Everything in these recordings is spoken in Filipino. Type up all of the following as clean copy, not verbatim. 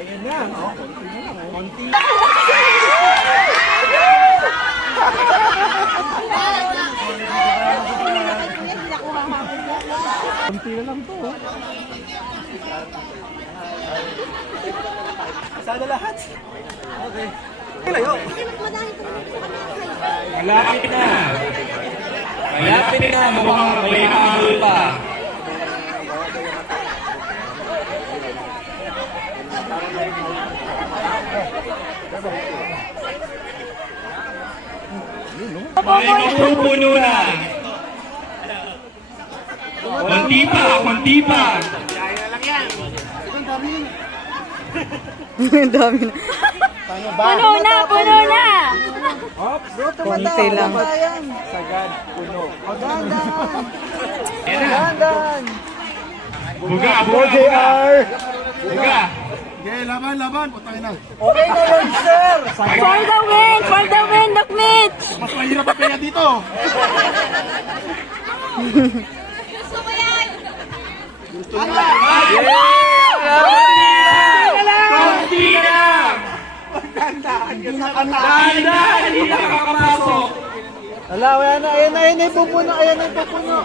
Ayan na. Konti. Konti na lang to. Sana lahat. Okay. Layo. Malapit na. Malapit na. Mukhang may nakahul pa. May mapupuno na. Konti pa, konti pa. Ang dami na. Puno na, puno na. Konti lang. Sagad, puno. Dandan. Buga, buga, Go, buga. JR! Buga. Okay, laban. Putangin na. Okay na yun, sir! For the win, Doc Mitch. Mas mahirap pa kaya dito. Konti na. Dahan-dahan, hindi nakakapasok. Ala, ayan na yung pupuno, ayan na yung pupuno.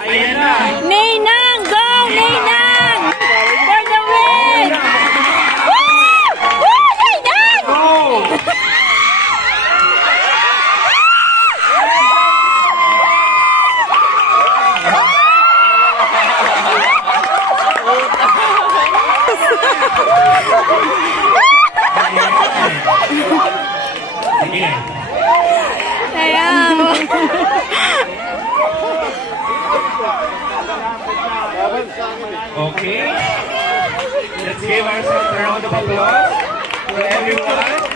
Ayan na. Ninang, go, Ninang. For the win. Woo! Woo, Ninang. Go. Sige. Ayan. Okay. Let's give ourselves a round of applause for everyone.